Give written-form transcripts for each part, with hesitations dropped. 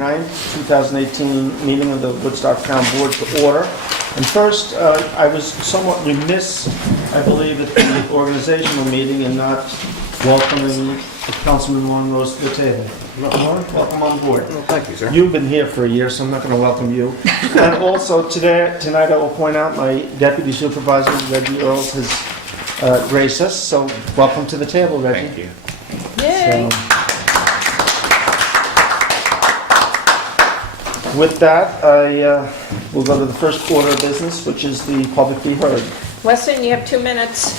9th, 2018 meeting of the Woodstock Town Board to order. And first, I was somewhat remiss, I believe, at the organizational meeting in not welcoming Councilman Monrose to the table. Lauren, welcome on board. Well, thank you, sir. You've been here for a year, so I'm not going to welcome you. And also tonight I will point out my Deputy Supervisor, Reggie Earls, has graced us. So welcome to the table, Reggie. Thank you. Yay! With that, I will go to the first order of business, which is the public be heard. Weston, you have 2 minutes.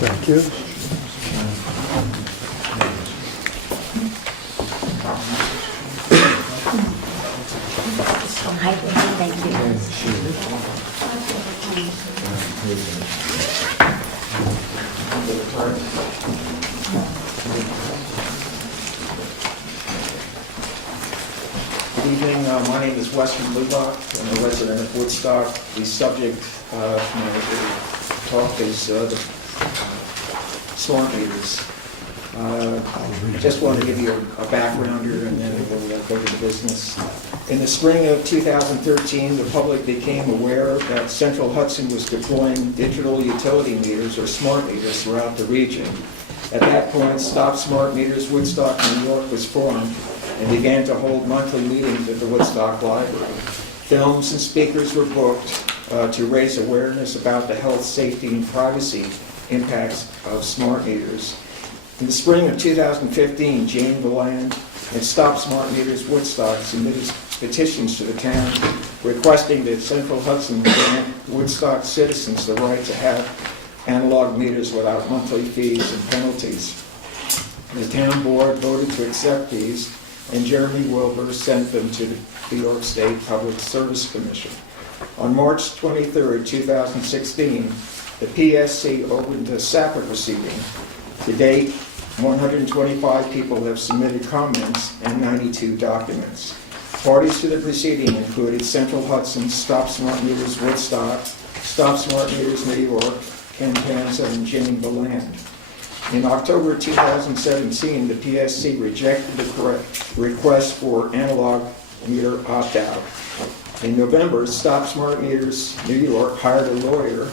Thank you. Good evening. My name is Weston Lubach. I'm a resident of Woodstock. The subject of my talk is the storm meters. I just wanted to give you a backgrounder and then we'll go to the business. In the spring of 2013, the public became aware that Central Hudson was deploying digital utility meters or smart meters throughout the region. At that point, Stop Smart Meters Woodstock, New York was formed and began to hold monthly meetings at the Woodstock Library. Films and speakers were booked to raise awareness about the health, safety, and privacy impacts of smart meters. In the spring of 2015, Jane Deland and Stop Smart Meters Woodstock submitted petitions to the town requesting that Central Hudson grant Woodstock citizens the right to have analog meters without monthly fees and penalties. The town board voted to accept these, and Jeremy Wilbur sent them to the New York State Public Service Commission. On March 23, 2016, the PSC opened a SAPA proceeding. To date, 125 people have submitted comments and 92 documents. Parties to the proceeding included Central Hudson, Stop Smart Meters Woodstock, Stop Smart Meters New York, Ken Panza, and Jane Deland. In October 2017, the PSC rejected the request for analog meter opt-out. In November, Stop Smart Meters New York hired a lawyer.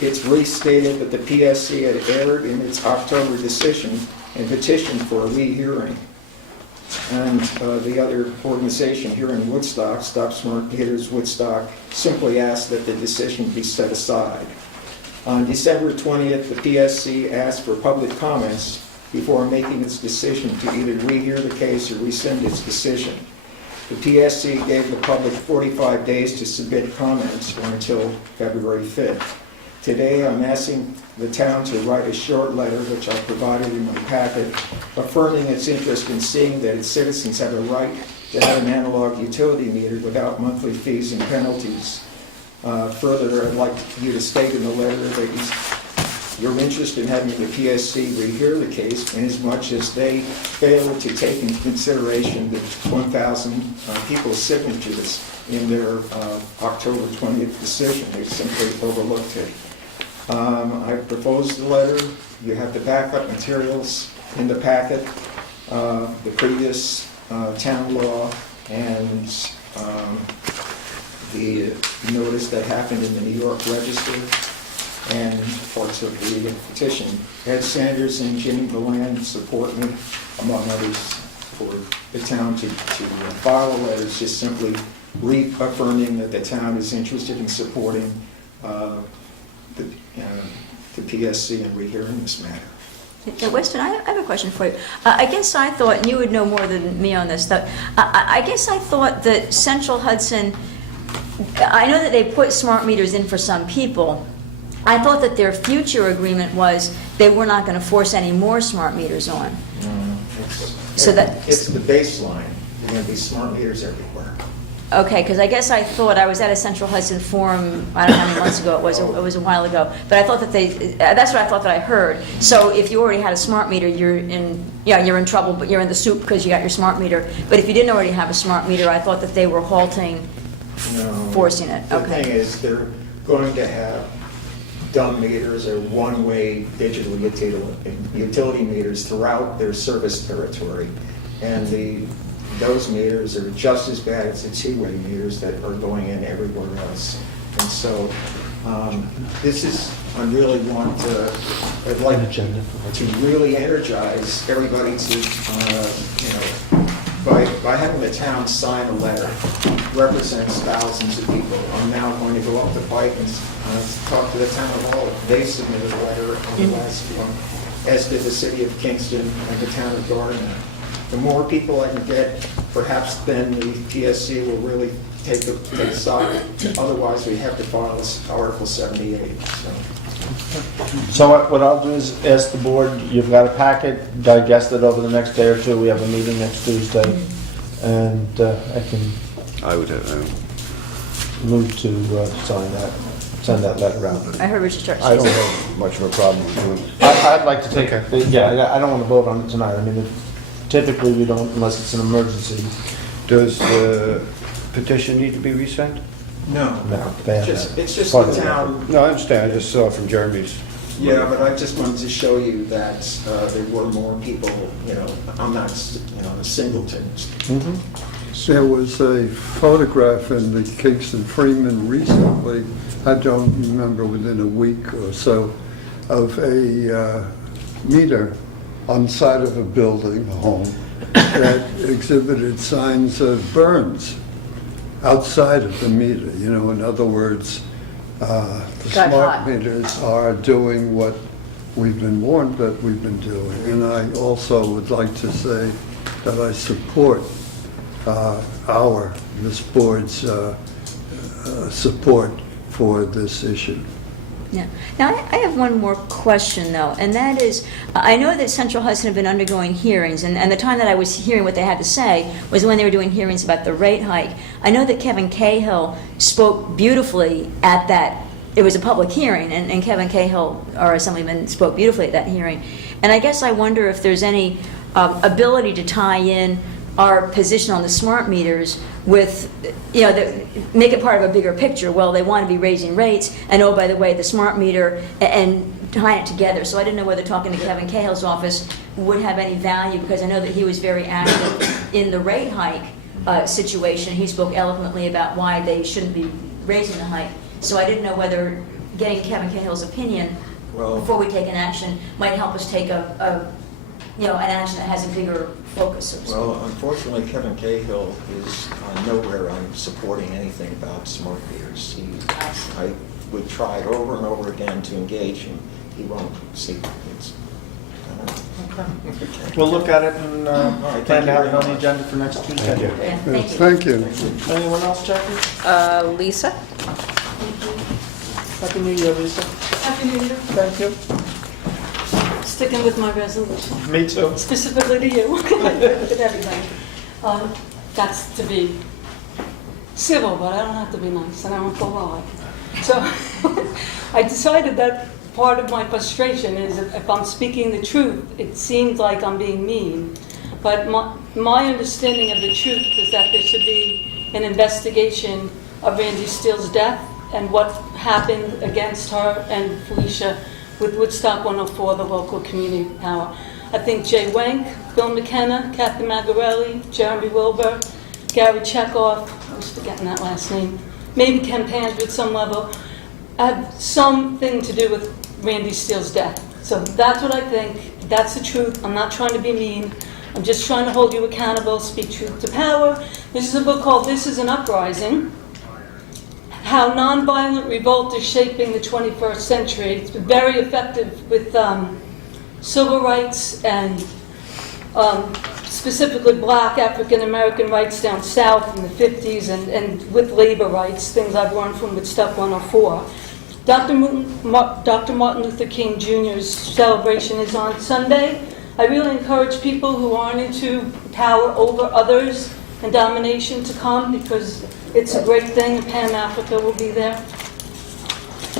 It's restated that the PSC had erred in its October decision and petitioned for a rehearing. And the other organization here in Woodstock, Stop Smart Meters Woodstock, simply asked that the decision be set aside. On December 20th, the PSC asked for public comments before making its decision to either rehear the case or rescind its decision. The PSC gave the public 45 days to submit comments or until February 5th. Today, I'm asking the town to write a short letter, which I provided in my packet, affirming its interest in seeing that its citizens have a right to have an analog utility meter without monthly fees and penalties. Further, I'd like you to state in the letter that you're interested in having the PSC rehear the case inasmuch as they failed to take into consideration the 1,000 people's signatures in their October 20th decision. They simply overlooked it. I proposed the letter. You have the backup materials in the packet, the previous town law, and the notice that happened in the New York Register, and parts of the petition. Ed Sanders and Jane Deland support me, among others, for the town to file a letter just simply reaffirming that the town is interested in supporting the PSC and rehearing this matter. Weston, I have a question for you. I guess I thought, and you would know more than me on this stuff, I guess I thought that Central Hudson, I know that they put smart meters in for some people. I thought that their future agreement was they were not going to force any more smart meters on. It's the baseline. There are going to be smart meters everywhere. Okay, because I guess I thought I was at a Central Hudson forum, I don't know how many months ago it was a while ago, but I thought that that's what I thought that I heard. So if you already had a smart meter, you're in yeah, you're in trouble, but you're in the soup because you got your smart meter. But if you didn't already have a smart meter, I thought that they were halting, No. forcing it. The Okay. thing is, they're going to have dumb meters or one-way digital utility meters throughout their service territory. And those meters are just as bad as the two-way meters that are going in everywhere else. And so, this is, I really want to, I'd like to really energize everybody to, by having the town sign a letter, represents thousands of people. I'm now going to go up the pike and talk to the town of Hull. They submitted a letter on the last one, as did the city of Kingston and the town of Gardner. The more people I can get, perhaps then the PSC will really take stock. Otherwise, we have to file this Article 78. So what I'll do is ask the board, you've got a packet, digest it over the next day or two. We have a meeting next Tuesday, and I can I would have, move to send that letter out. I heard Richard start I saying don't something. have much of a problem with doing it. I'd like to take, yeah, I don't want to vote on it tonight. I mean, typically we don't unless it's an emergency. Does the petition need to be resent? No, No, they have that. it's just Part the of the town. No, I understand, I just saw it from Jeremy's. Yeah, but I just wanted to show you that there were more people, I'm not, a singleton. Mhm. There was a photograph in the Kingston Freeman recently, I don't remember, within a week or so, of a meter on the side of a building, a home, that exhibited signs of burns outside of the meter. In other words, the Got smart hot. meters are doing what we've been warned that we've been doing. And I also would like to say that I support this board's support for this issue. Yeah. Now, I have one more question, though, and that is, I know that Central Hudson have been undergoing hearings, and the time that I was hearing what they had to say was when they were doing hearings about the rate hike. I know that Kevin Cahill spoke beautifully at that, it was a public hearing, and Kevin Cahill, our assemblyman, spoke beautifully at that hearing. And I guess I wonder if there's any ability to tie in our position on the smart meters with, make it part of a bigger picture. Well, they want to be raising rates, and oh, by the way, the smart meter, and tying it together. So I didn't know whether talking to Kevin Cahill's office would have any value, because I know that he was very active in the rate hike situation. He spoke eloquently about why they shouldn't be raising the hike. So I didn't know whether getting Kevin Cahill's opinion before we take an action might help us take an action that has a bigger focus. So to speak. Well, unfortunately, Kevin Cahill is nowhere on supporting anything about smart meters. We've tried over and over again to engage him. He won't see. We'll look at it and right, plan thank to you have it very on the much. agenda for next Tuesday. Yeah, Thank you. Anyone else, Jackie? Lisa? Happy New Year, Lisa. Happy New Year. Thank you. Sticking with my resolution, Me too. specifically to you, with everybody. That's to be civil, but I don't have to be nice, and I don't go lie. So I decided that part of my frustration is if I'm speaking the truth, it seems like I'm being mean. But my understanding of the truth is that there should be an investigation of Randy Steele's death and what happened against her and Felicia with Woodstock 104, the local community power. I think Jay Wank, Bill McKenna, Kathy Magarelli, Jeremy Wilbur, Gary Chekhov, I was forgetting that last name, maybe Ken Pans at some level, had something to do with Randy Steele's death. So that's what I think. That's the truth. I'm not trying to be mean. I'm just trying to hold you accountable, speak truth to power. This is a book called This Is an Uprising, How Nonviolent Revolt is Shaping the 21st Century. It's been very effective with civil rights and specifically black African-American rights down south in the 50s and with labor rights, things I've learned from Woodstock 104. Dr. Martin Luther King Jr.'s celebration is on Sunday. I really encourage people who aren't into power over others and domination to come because it's a great thing, and Pan Africa will be there.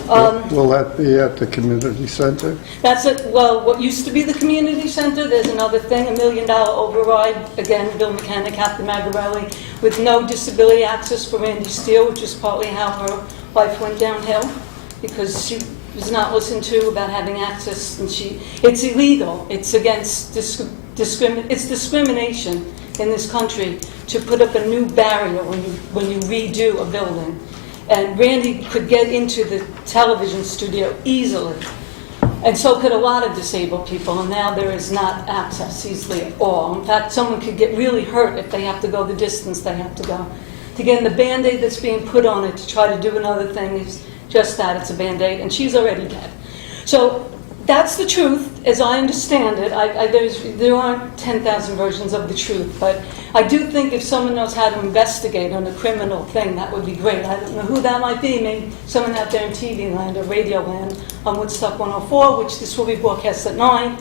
Will that be at the community center? That's it, well, what used to be the community center, there's another thing, $1 million override, again, Bill Mechanic, Captain Magarelli, with no disability access for Randy Steele, which is partly how her life went downhill, because she was not listened to about having access, and it's illegal, it's against it's discrimination in this country to put up a new barrier when you redo a building. And Randy could get into the television studio easily. And so could a lot of disabled people, and now there is not access easily at all. In fact, someone could get really hurt if they have to go the distance they have to go. Again, the Band-Aid that's being put on it to try to do another thing is just that, it's a Band-Aid, and she's already dead. So that's the truth, as I understand it. There aren't 10,000 versions of the truth, but I do think if someone knows how to investigate on a criminal thing, that would be great. I don't know who that might be, maybe someone out there in TV land or radio land on Woodstock 104, which this will be broadcast at 9.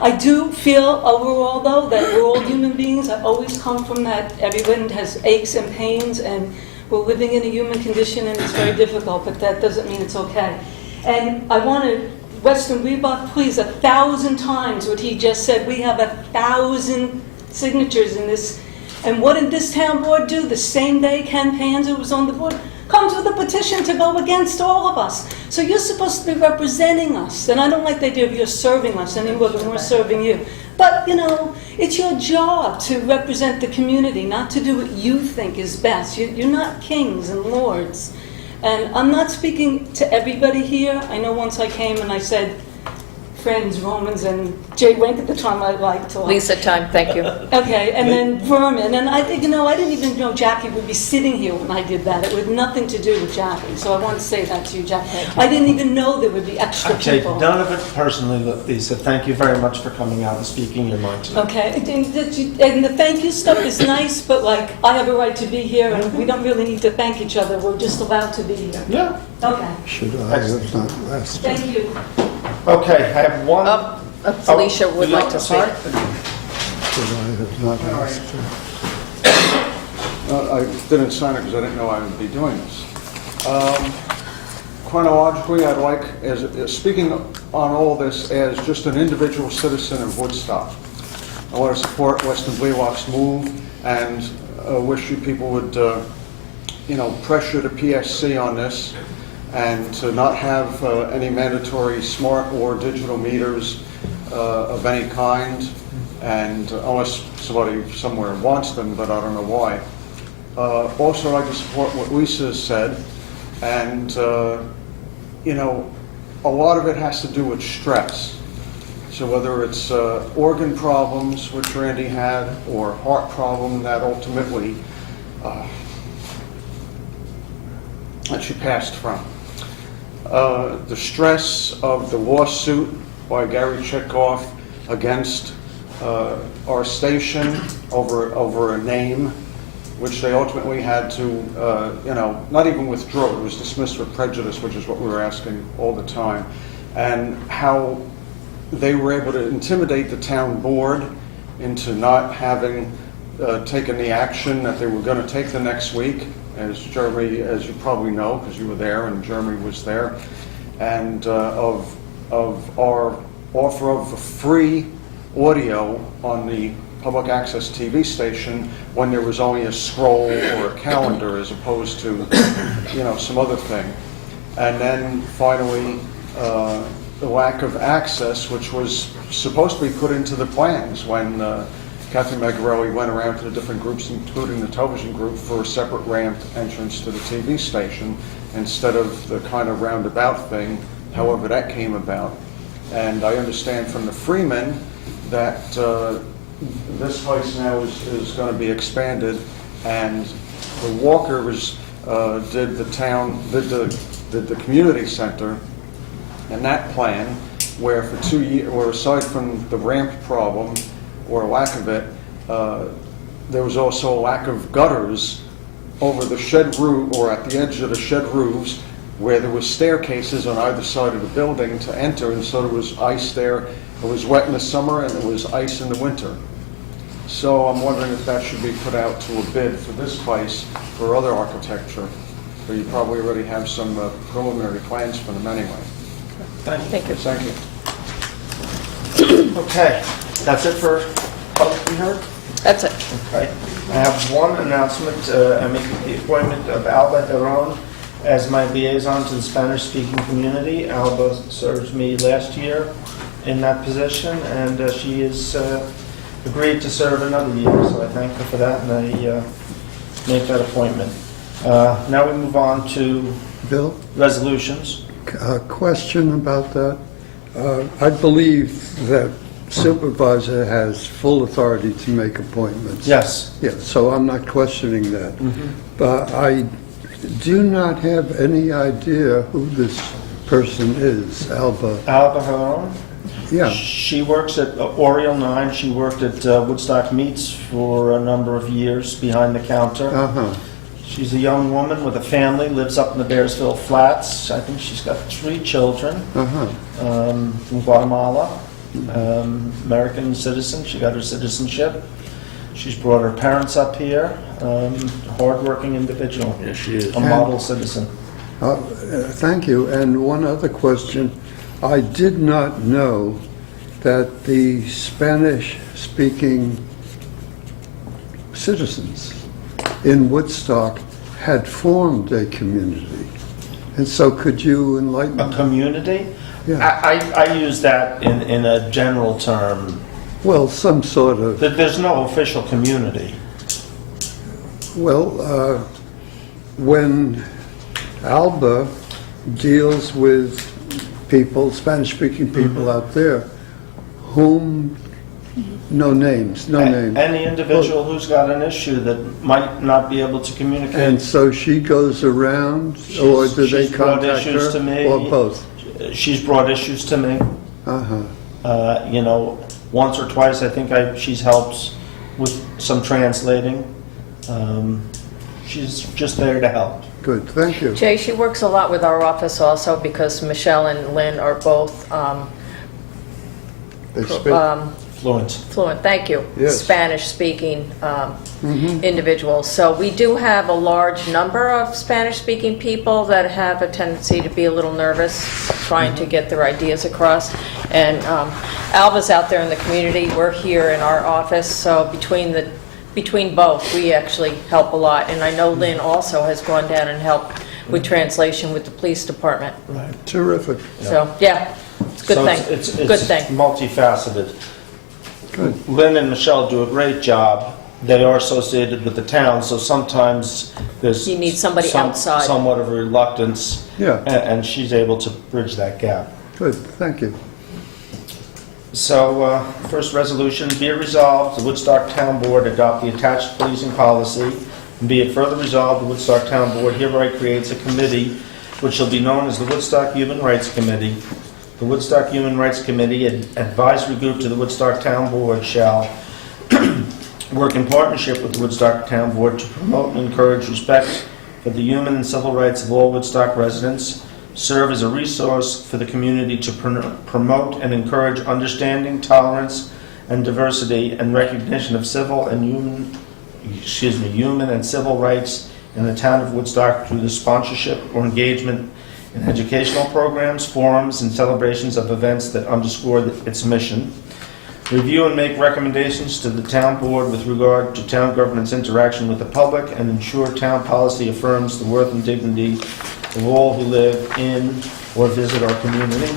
I do feel overall, though, that we're all human beings. I always come from that. Everyone has aches and pains, and we're living in a human condition, and it's very difficult, but that doesn't mean it's okay. And I want to Weston Reebok, please, 1,000 times what he just said. We have 1,000 signatures in this. And what did this town board do the same day Ken Panzer was on the board? Comes with a petition to go against all of us. So you're supposed to be representing us. And I don't like the idea of you're serving us any more than we're serving you. But, you know, it's your job to represent the community, not to do what you think is best. You're not kings and lords. And I'm not speaking to everybody here. I know once I came and I said, Friends, Romans, and Jay Wink at the time I liked to. Lisa time, thank you. Okay, and then Vermin. And I think, I didn't even know Jackie would be sitting here when I did that. It had nothing to do with Jackie. So I want to say that to you, Jackie. I didn't even know there would be extra I take people. none of it personally, Lisa. Thank you very much for coming out and speaking your mind tonight. Okay, and the thank you stuff is nice, but like, I have a right to be here, and we don't really need to thank each other. We're just allowed to be here. Yeah. Okay, Should I have not last? thank you. Okay, I have one. Felicia would like to speak. Should I have not asked? I didn't sign it because I didn't know I would be doing this. Chronologically, I'd like, as speaking on all this as just an individual citizen of Woodstock, I want to support Weston Blealock's move and wish you people would, pressure the PSC on this and to not have any mandatory smart or digital meters of any kind, and unless somebody somewhere wants them, but I don't know why. Also, I'd like to support what Lisa said, and a lot of it has to do with stress. So whether it's organ problems, which Randy had, or heart problem that ultimately that she passed from. The stress of the lawsuit by Gary Chikoff against our station over a name, which they ultimately had to, not even withdraw. It was dismissed with prejudice, which is what we were asking all the time. And how they were able to intimidate the town board into not having taken the action that they were going to take the next week, as Jeremy, as you probably know, because you were there and Jeremy was there, and of our offer of free audio on the public access TV station when there was only a scroll or a calendar as opposed to, some other thing. And then finally, the lack of access, which was supposed to be put into the plans when Catherine Magarelli went around to the different groups, including the television group, for a separate ramped entrance to the TV station instead of the kind of roundabout thing, however that came about. And I understand from the Freeman that this place now is going to be expanded, and the Walkers did the community center, and that plan, where for 2 years, or aside from the ramp problem or lack of it, there was also a lack of gutters over the shed roof, or at the edge of the shed roofs, where there was staircases on either side of the building to enter, and so there was ice there. It was wet in the summer and there was ice in the winter. So I'm wondering if that should be put out to a bid for this place for other architecture. So you probably already have some preliminary plans for them anyway. Thank you. Thank you. Okay, that's it for public we heard? That's it. Okay. I have one announcement. I'm making the appointment of Alba Heron as my liaison to the Spanish-speaking community. Alba served me last year in that position, and she has agreed to serve another year, so I thank her for that, and I make that appointment. Now we move on to Bill, resolutions. a question about that. I believe that supervisor has full authority to make appointments. Yes. Yeah, so I'm not questioning that. But I do not have any idea who this person is, Alba. Alba Heron. Yeah, She works at Oriole 9. She worked at Woodstock Meats for a number of years behind the counter. uh-huh, She's a young woman with a family, lives up in the Bearsville Flats. I think she's got 3 children uh-huh. from Guatemala. American citizen. She got her citizenship. She's brought her parents up here. Hardworking individual. Yes, she is. A model citizen. Thank you. And one other question. I did not know that the Spanish-speaking citizens in Woodstock had formed a community. And so could you enlighten A me? community? Yeah. I use that in a general term. Well, some sort of, There's no official community. well, when Alba deals with people, Spanish-speaking people out there, whom, no names, no names. Any individual who's got an issue that might not be able to communicate. And so she goes around, or do they She's brought contact issues her? to me. Or both? She's brought issues to me. Uh-huh. You know, once or twice, I think she's helped with some translating. She's just there to help. Good, thank you. Jay, she works a lot with our office also because Michelle and Lynn are both They speak, Fluent. fluent, thank you, Yes. Spanish-speaking individuals. So we do have a large number of Spanish-speaking people that have a tendency to be a little nervous trying to get their ideas across. And Alba's out there in the community, we're here in our office, so between both, we actually help a lot. And I know Lynn also has gone down and helped with translation with the police department. terrific, So, yeah, it's a good So thing. it's Good thing. multifaceted. good. Lynn and Michelle do a great job. They are associated with the town, so sometimes there's You need somebody outside. somewhat of a reluctance, Yeah, and she's able to bridge that gap. good, thank you. So, first resolution, be it resolved, the Woodstock Town Board adopt the attached policing policy, and be it further resolved, the Woodstock Town Board hereby creates a committee which shall be known as the Woodstock Human Rights Committee. The Woodstock Human Rights Committee, an advisory group to the Woodstock Town Board, shall work in partnership with the Woodstock Town Board to promote and encourage respect for the human and civil rights of all Woodstock residents, serve as a resource for the community to promote and encourage understanding, tolerance, and diversity, and recognition of civil and human and civil rights in the town of Woodstock through the sponsorship or engagement in educational programs, forums, and celebrations of events that underscore its mission. Review and make recommendations to the town board with regard to town government's interaction with the public, and ensure town policy affirms the worth and dignity of all who live in or visit our community.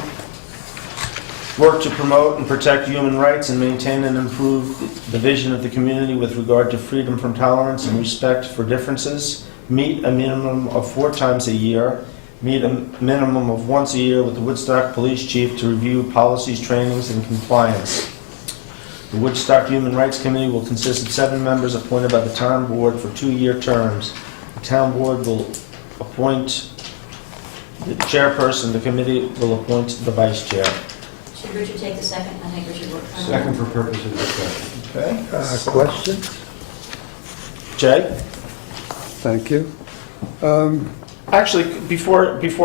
Work to promote and protect human rights and maintain and improve the vision of the community with regard to freedom from tolerance and respect for differences. Meet a minimum of 4 times a year. Meet a minimum of once a year with the Woodstock Police Chief to review policies, trainings, and compliance. The Woodstock Human Rights Committee will consist of 7 members appointed by the town board for 2-year terms. The town board will appoint the chairperson, the committee will appoint the vice chair. Should Richard take the second? I think Richard would. Second for purposes of discussion. Okay. Question? Jay? Thank you. Actually, before if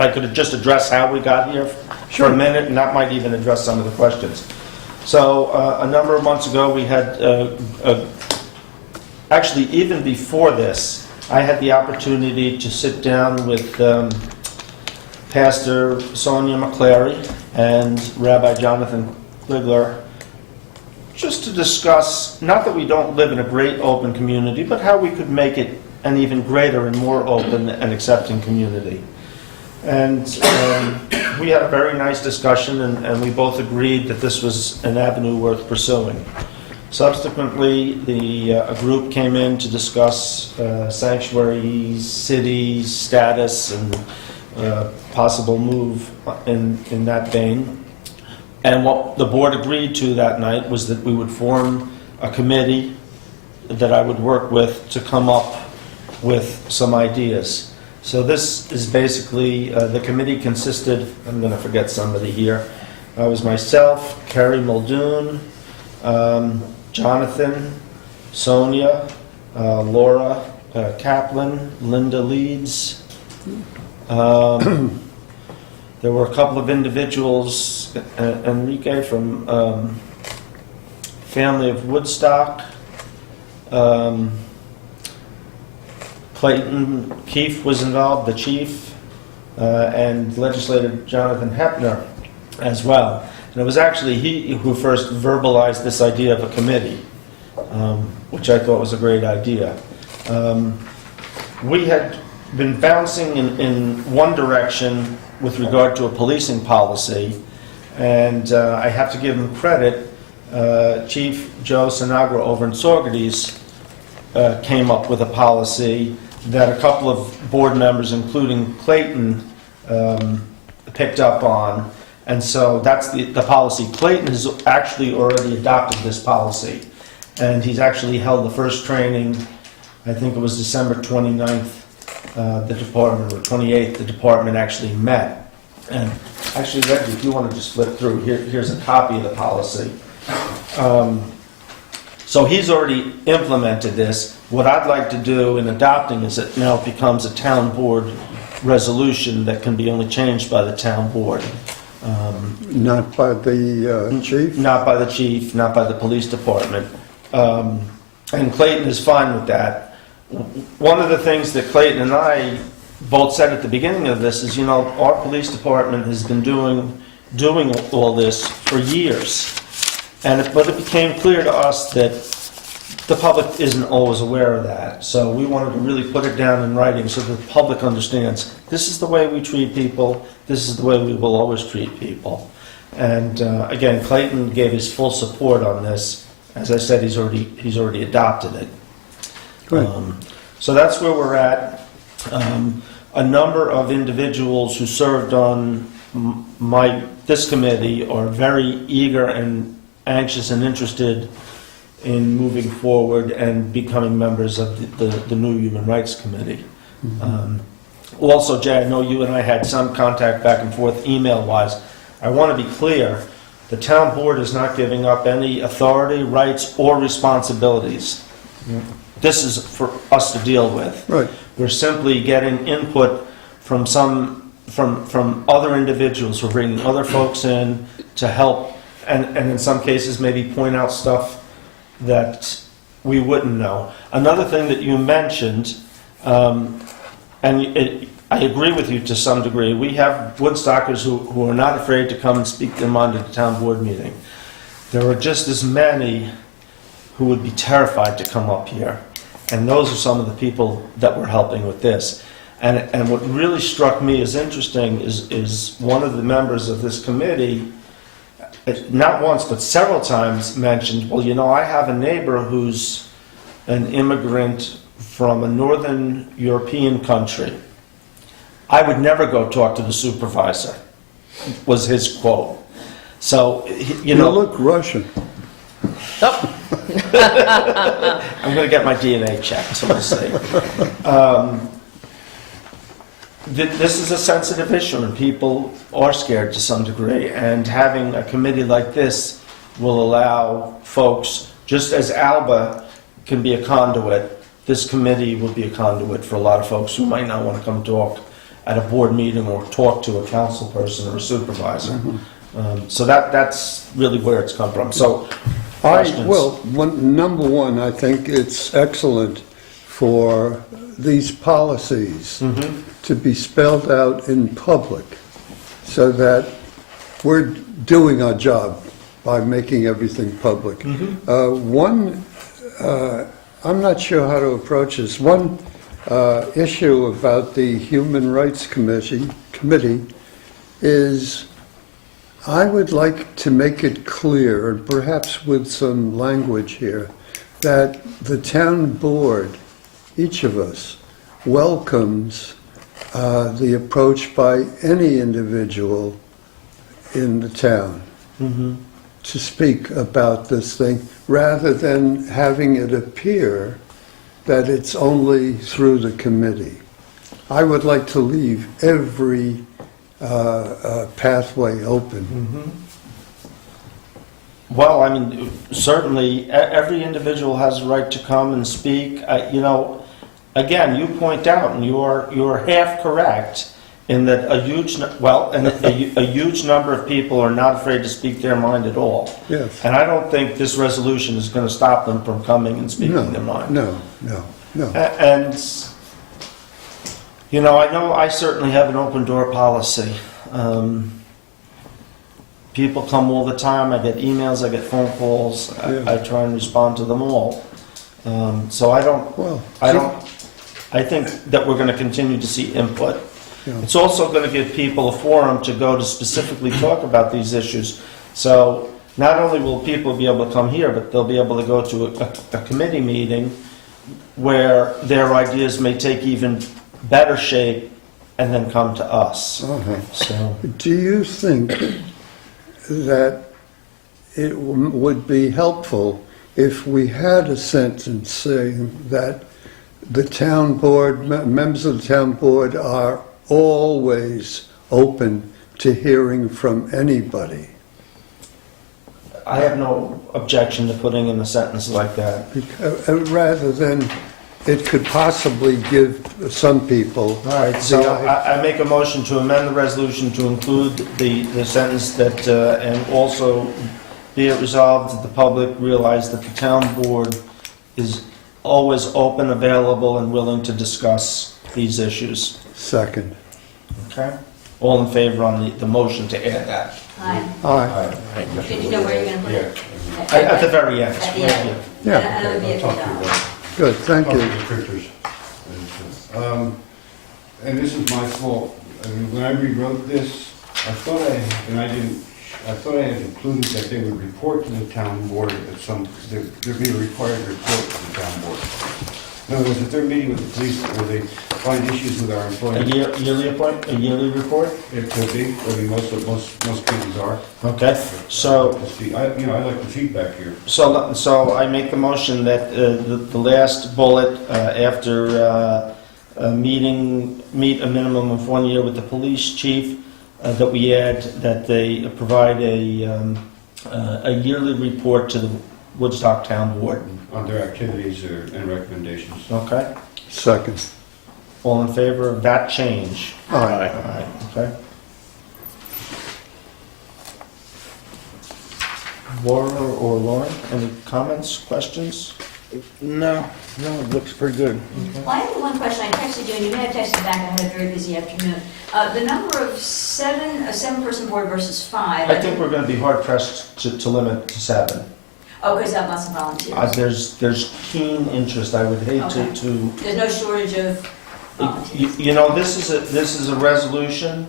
I could just address how we got here for a minute, and that might even address some of the questions. So, a number of months ago, we had, actually, even before this, I had the opportunity to sit down with Pastor Sonia McClary and Rabbi Jonathan Kligler, just to discuss, not that we don't live in a great open community, but how we could make it an even greater and more open and accepting community. And we had a very nice discussion, and we both agreed that this was an avenue worth pursuing. Subsequently, a group came in to discuss sanctuary cities status and possible move in that vein. And what the board agreed to that night was that we would form a committee that I would work with to come up with some ideas. So this is basically, the committee consisted, I'm going to forget somebody here, it was myself, Carrie Muldoon, Jonathan, Sonia, Laura Kaplan, Linda Leeds. There were a couple of individuals, Enrique from family of Woodstock, Clayton Keefe was involved, the chief, and legislator Jonathan Hepner as well. And it was actually he who first verbalized this idea of a committee, which I thought was a great idea. We had been bouncing in one direction with regard to a policing policy, and I have to give him credit. Chief Joe Sinagro over in Saugerties came up with a policy that a couple of board members, including Clayton, picked up on. And so that's the policy. Clayton has actually already adopted this policy. And he's actually held the first training, I think it was December 29th, the department, or 28th, the department actually met. And actually, Reggie, if you want to just flip through, here's a copy of the policy. So he's already implemented this. What I'd like to do in adopting is that now it becomes a town board resolution that can be only changed by the town board. Not by the chief? Not by the chief, not by the police department. And Clayton is fine with that. One of the things that Clayton and I both said at the beginning of this is, our police department has been doing all this for years. But it became clear to us that the public isn't always aware of that. So we wanted to really put it down in writing so that the public understands this is the way we treat people, this is the way we will always treat people. And again, Clayton gave his full support on this. As I said, he's already adopted it. Good. So that's where we're at. A number of individuals who served on this committee are very eager and anxious and interested in moving forward and becoming members of the new Human Rights Committee. Mm-hmm. Also, Jay, I know you and I had some contact back and forth email-wise. I want to be clear, the town board is not giving up any authority, rights, or responsibilities. This is for us to deal with. Right. We're simply getting input from other individuals. We're bringing other folks in to help, and in some cases maybe point out stuff that we wouldn't know. Another thing that you mentioned, I agree with you to some degree, we have Woodstockers who are not afraid to come and speak their mind at the town board meeting. There are just as many who would be terrified to come up here. And those are some of the people that we're helping with this. And what really struck me as interesting is one of the members of this committee, not once but several times, mentioned, well, I have a neighbor who's an immigrant from a northern European country. I would never go talk to the supervisor, was his quote. So, You look Russian. Oh. I'm going to get my DNA checked, so we'll see. This is a sensitive issue, and people are scared to some degree, and having a committee like this will allow folks, just as ALBA can be a conduit, this committee will be a conduit for a lot of folks who might not want to come talk at a board meeting or talk to a council person or a supervisor. Mm-hmm. So that's really where it's come from. So, questions? Number one, I think it's excellent for these policies to be spelled out in public so that we're doing our job by making everything public. I'm not sure how to approach this. One issue about the Human Rights Committee is I would like to make it clear, and perhaps with some language here, that the town board, each of us, welcomes the approach by any individual in the town to speak about this thing, rather than having it appear that it's only through the committee. I would like to leave every pathway open. Well, I mean, certainly, every individual has a right to come and speak. You know, again, you point out, and you're half correct, in that a huge number of people are not afraid to speak their mind at all. Yes. And I don't think this resolution is going to stop them from coming and speaking their mind. No. And, you know I certainly have an open door policy. People come all the time. I get emails, I get phone calls. I try and respond to them all. So I think that we're going to continue to see input. Yeah. It's also going to give people a forum to go to specifically talk about these issues. So not only will people be able to come here, but they'll be able to go to a committee meeting where their ideas may take even better shape and then come to us. So, Do you think that it would be helpful if we had a sentence saying that the town board, members of the town board are always open to hearing from anybody? I have no objection to putting in a sentence like that. Rather than it could possibly give some people. All right, so I make a motion to amend the resolution to include the sentence that, and also be it resolved that the public realize that the town board is always open, available, and willing to discuss these issues. Second. Okay? All in favor on the motion to add that? Aye. Aye. Did you know where you're going to put it? At the very end. At the right end. here. Yeah, That would be a good idea. good, thank you. And this is my fault. I mean, when I rewrote this, I thought I had included that they would report to the town board at there'd be a required report to the town board. In other words, if they're meeting with the police where they find issues with our A employees, yearly report? it could be. I mean, most cases are. Okay, so I like the feedback here. So I make the motion that the last bullet after meet a minimum of 1 year with the police chief, that we add that they provide a yearly report to the Woodstock Town Board. On their activities and recommendations. Okay? Second. All in favor of that change? Aye. Aye. Okay. Laura or Lauren, any comments, questions? No, it looks pretty good. Well, I have one question. I texted you, and you may have texted back. I had a very busy afternoon. The number of a seven-person board versus five. I think we're going to be hard pressed to limit to 7. Oh, because I have lots of volunteers. There's keen interest. I would hate Okay. to. There's no shortage of volunteers. You know, this is a resolution.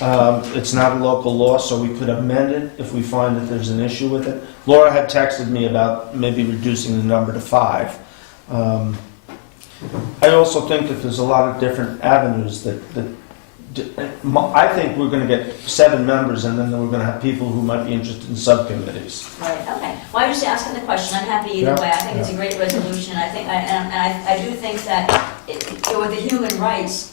It's not a local law, so we could amend it if we find that there's an issue with it. Laura had texted me about maybe reducing the number to 5. I also think that there's a lot of different avenues I think we're going to get 7 members, and then we're going to have people who might be interested in subcommittees. Right, okay. Well, I'm just asking the question. I'm happy either Yeah. way. I think it's a great resolution. I do think that with the human rights,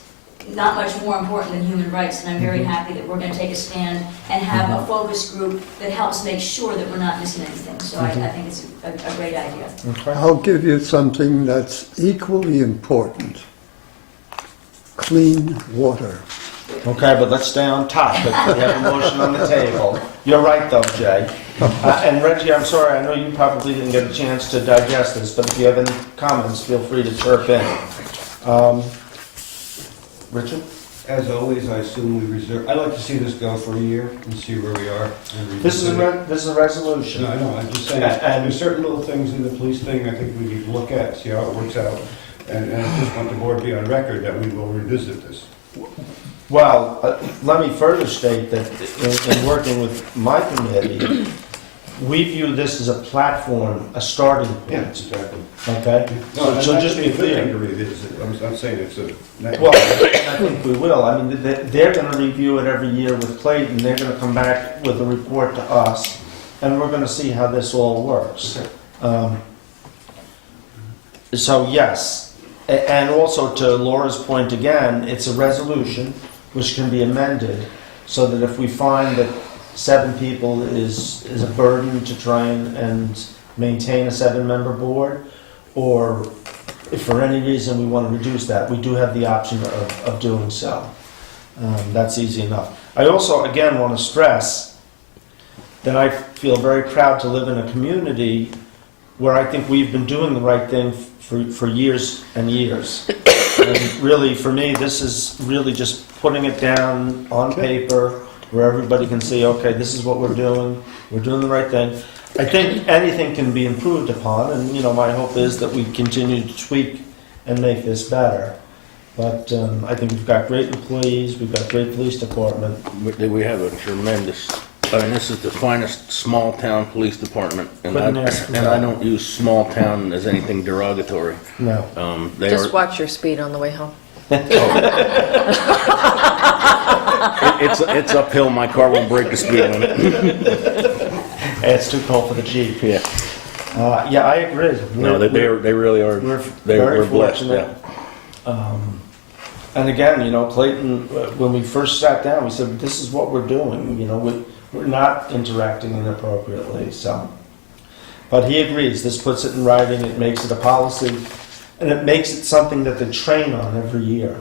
not much more important than human rights, and I'm very happy that we're going to take a stand and have a focus group that helps make sure that we're not missing anything. So I think it's a great idea. Okay. I'll give you something that's equally important. Clean water. Okay, but let's stay on topic. We have a motion on the table. You're right, though, Jay. And Reggie, I'm sorry, I know you probably didn't get a chance to digest this, but if you have any comments, feel free to chirp in. Richard? As always, I assume we reserve, I'd like to see this go for a year and see where we are. And This is revisit a it. resolution. No, I know, I'm just saying, And- there's certain little things in the police thing I think we need to look at, see how it works out. And I just want the board to be on record that we will revisit this. Well, let me further state that in working with my committee, we view this as a platform, a starting Yeah, point, exactly. okay? No, So and just be that's a good thing clear. to revisit. I'm not saying it's a. Well, I think we will. I mean, they're going to review it every year with Clayton. They're going to come back with a report to us, and we're going to see how this all works. So yes, and also to Laura's point again, it's a resolution which can be amended so that if we find that 7 people is a burden to try and maintain a 7-member board, or if for any reason we want to reduce that, we do have the option of doing so. That's easy enough. I also, again, want to stress that I feel very proud to live in a community where I think we've been doing the right thing for years and years. And really, for me, this is really just putting it down on paper where everybody can see, okay, this is what we're doing the right thing. I think anything can be improved upon, and, you know, my hope is that we continue to tweak and make this better. But I think we've got great employees, we've got a great police department. We have a tremendous, I mean, this is the finest small-town police department, and Couldn't ask for I more. don't use small-town as anything derogatory. No. They Just are, watch your speed on the way home. it's uphill, my car won't break the speed limit. It's too cold for the Jeep. Yeah, Yeah, I agree. no, they really are, We're we're very blessed, fortunate. yeah. And again, you know, Clayton, when we first sat down, we said, this is what we're doing, you know, we're not interacting inappropriately, so. But he agrees, this puts it in writing, it makes it a policy, and it makes it something that they train on every year.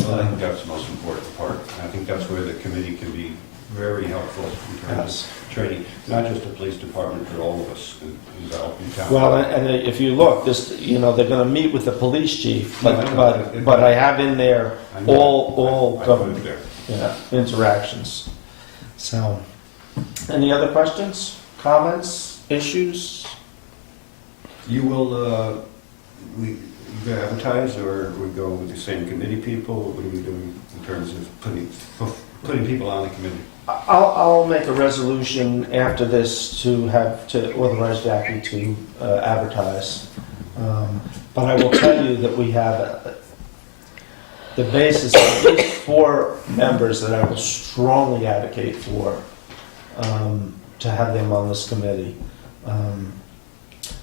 Well, I think that's the most important part. I think that's where the committee can be very helpful in terms of training, not just the police department, but all of us involved in town. Well, and if you look, this, you know, they're gonna meet with the police chief, No, I know. but I have in there I know. all I government, voted there. yeah, interactions. So, any other questions, comments, issues? You will, you gonna advertise, or we go with the same committee people? What are we doing in terms of putting people on the committee? I'll make a resolution after this to authorize Jackie to advertise. But I will tell you that we have the basis of at least 4 members that I will strongly advocate for to have them on this committee.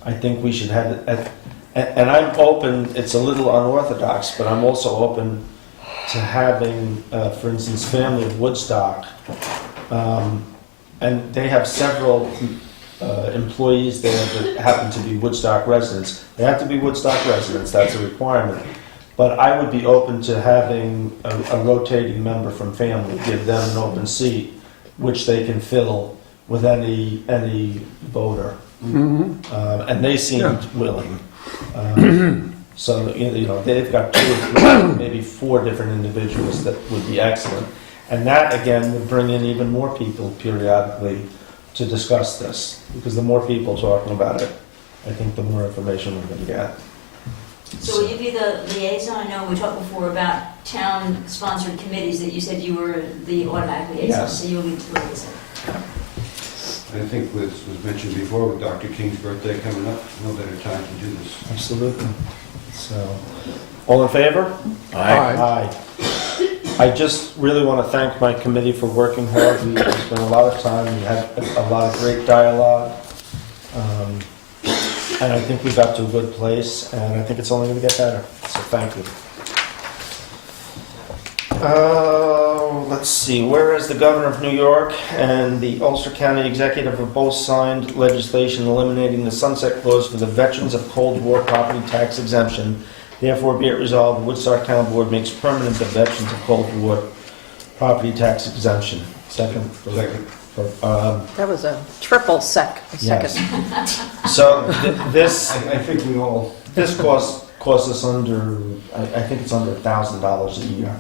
I think we should have it, and I'm open, it's a little unorthodox, but I'm also open to having, for instance, Family of Woodstock, and they have several employees there that happen to be Woodstock residents. They have to be Woodstock residents, that's a requirement. But I would be open to having a rotating member from Family, give them an open seat, which they can fill with any voter. And they seemed willing. So, you know, they've got 2 or 3, maybe 4 different individuals that would be excellent. And that, again, would bring in even more people periodically to discuss this. Because the more people talking about it, I think the more information we're going to get. So will you be the liaison? I know we talked before about town-sponsored committees, that you said you were the automatic liaison, Yes. so you'll be the liaison. I think was mentioned before with Dr. King's birthday coming up, no better time to do this. Absolutely. So, all in favor? Aye. Aye. I just really want to thank my committee for working hard. We spent a lot of time, we had a lot of great dialogue. And I think we got to a good place, and I think it's only going to get better. So thank you. Let's see, whereas the Governor of New York and the Ulster County Executive have both signed legislation eliminating the sunset clause for the Veterans of Cold War property tax exemption, therefore be it resolved, the Woodstock Town Board makes permanent the Veterans of Cold War property tax exemption. Second. Second. That was a triple second. Yes. So this, I think we all, this costs us under, I think it's under $1,000 a year.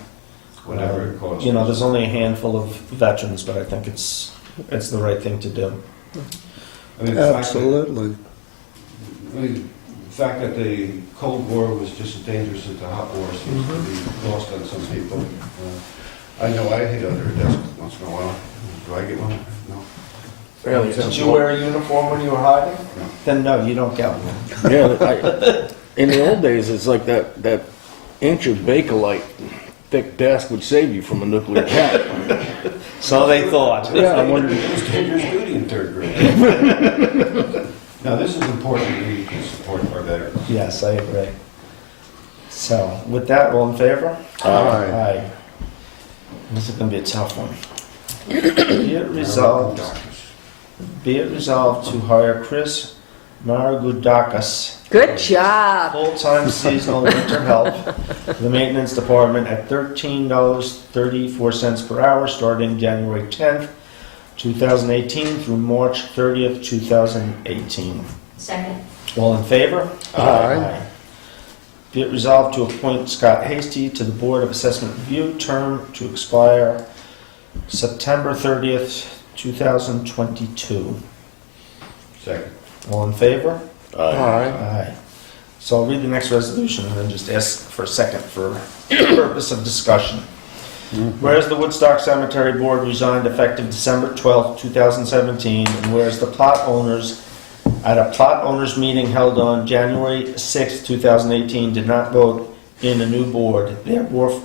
whatever it costs. You know, there's only a handful of veterans, but I think it's the right thing to do. I mean, the fact that- Absolutely. I mean, the fact that the Cold War was just as dangerous as the hot war seems to be lost on some people. I know I hid under a desk once in a while. Do I get one? No. Really, Did you wear a uniform when you were hiding? No. Then no, you don't get one. Yeah, in the old days, it's like that inch of Bakelite thick desk would save you from a nuclear attack. So they thought. Yeah, I wondered. It was dangerous duty in third grade. Now, this is important, we can support our veterans. Yes, I agree. So, with that, all in favor? Aye. This is gonna be a tough one. Be it resolved to hire Chris Maragudakis, Good job. full-time seasonal winter help for the maintenance department at $13.34 per hour, starting January 10th, 2018 through March 30th, 2018. Second. All in favor? Aye. Be it resolved to appoint Scott Hasty to the Board of Assessment Review, term to expire September 30th, 2022. Second. All in favor? Aye. Aye. So I'll read the next resolution and then just ask for a second for purpose of discussion. Whereas the Woodstock Cemetery Board resigned effective December 12th, 2017, and whereas the plot owners, at a plot owners meeting held on January 6th, 2018, did not vote in a new board, therefore,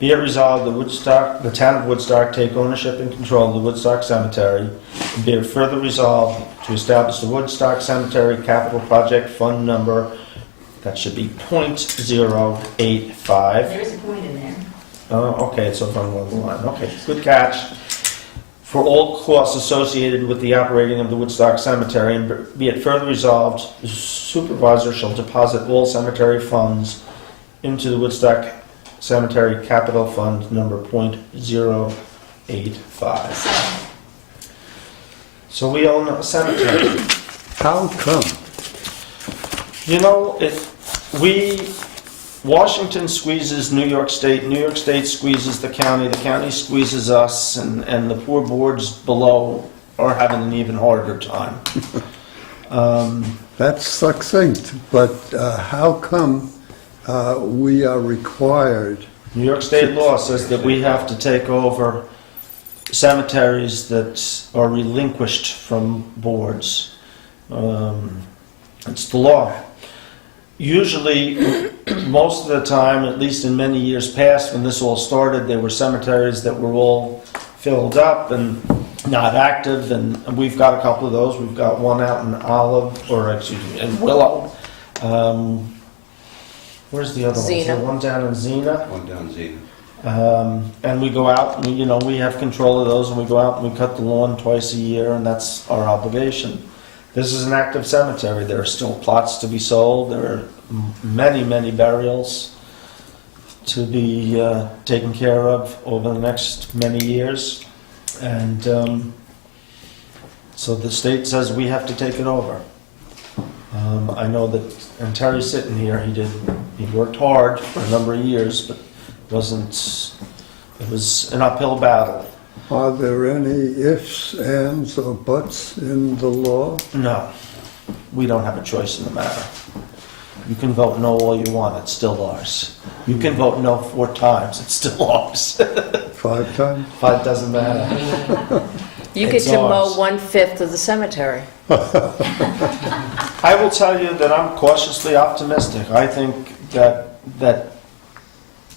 be it resolved the town of Woodstock take ownership and control of the Woodstock Cemetery, and be it further resolved to establish the Woodstock Cemetery Capital Project Fund number, that should be .085. There's a point in there. Okay, it's over on the line. Okay, good catch. For all costs associated with the operating of the Woodstock Cemetery, and be it further resolved, the supervisor shall deposit all cemetery funds into the Woodstock Cemetery Capital Fund number .085. So we own a cemetery. How come? You know, Washington squeezes New York State squeezes the county squeezes us, and the poor boards below are having an even harder time. That's succinct, but how come we are required? New York State law says that we have to take over cemeteries that are relinquished from boards. It's the law. Usually, most of the time, at least in many years past, when this all started, there were cemeteries that were all filled up and not active, and we've got a couple of those. We've got one out in in Willow. Where's the other one? Is there Xena. one down in Xena? One down Zeta. And we go out, and, we have control of those, and we go out and we cut the lawn twice a year, and that's our obligation. This is an active cemetery. There are still plots to be sold. There are many, many burials to be taken care of over the next many years. And so the state says we have to take it over. I know that, and Terry's sitting here, he worked hard for a number of years, but it was an uphill battle. Are there any ifs, ands, or buts in the law? No, we don't have a choice in the matter. You can vote no all you want, it's still ours. You can vote no 4 times, it's still ours. 5 times? 5 doesn't matter. You get It's to mow ours. 1/5 of the cemetery. I will tell you that I'm cautiously optimistic. I think that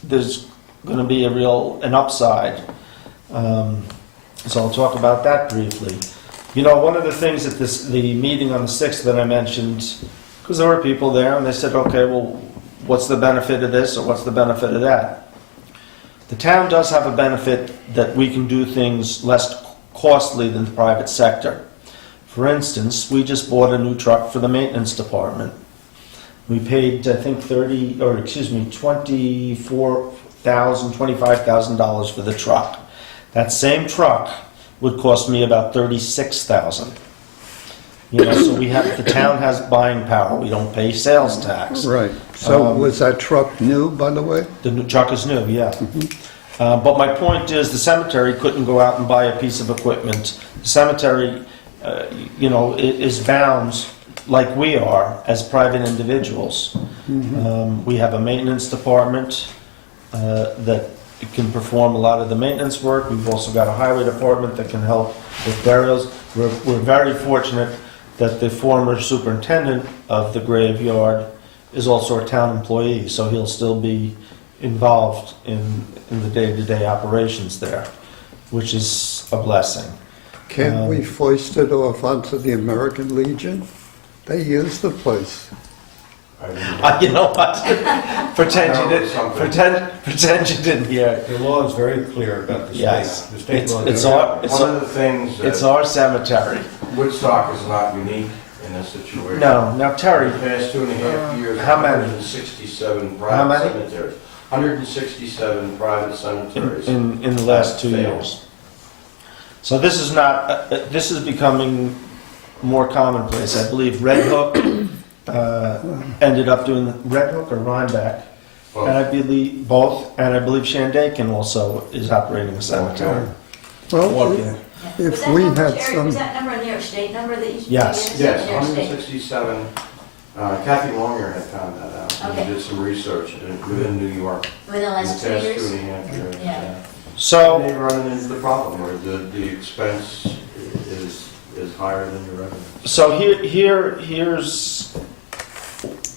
there's going to be an upside. So I'll talk about that briefly. One of the things at the meeting on the 6th that I mentioned, because there were people there and they said, okay, well, what's the benefit of this or what's the benefit of that? The town does have a benefit that we can do things less costly than the private sector. For instance, we just bought a new truck for the maintenance department. We paid, I think, $25,000 for the truck. That same truck would cost me about $36,000. So the town has buying power. We don't pay sales tax. Right. So was that truck new, by the way? The new truck is new, yeah. But my point is, the cemetery couldn't go out and buy a piece of equipment. The cemetery, is bound like we are as private individuals. We have a maintenance department that can perform a lot of the maintenance work. We've also got a highway department that can help with burials. We're very fortunate that the former superintendent of the graveyard is also a town employee, so he'll still be involved in the day-to-day operations there, which is a blessing. Can't we foist it off onto the American Legion? They use the place. You know what? Pretend you didn't hear it. The law is very clear about the state. Yes. The state law. It's One of the things it's that our cemetery. Woodstock is not unique in this situation. No, now Terry, In the past 2.5 years, How many? 167 How private many? cemeteries. 167 private cemeteries. in the last 2 Failed. years. So this is not, this is becoming more commonplace. I believe Red Hook ended up doing, Red Hook or Rhinebeck, and I believe both, and I believe Shandaken also is operating a cemetery. Well, Okay. if we had some, Was that number a New York State number that you? Yes. Yes, New York State. 167. Kathy Longer had found that out. Okay. And did some research within New York. Within the In the last past 2 years? 2.5 years. Yeah. So, They run into the problem where the expense is higher than your revenue. so here's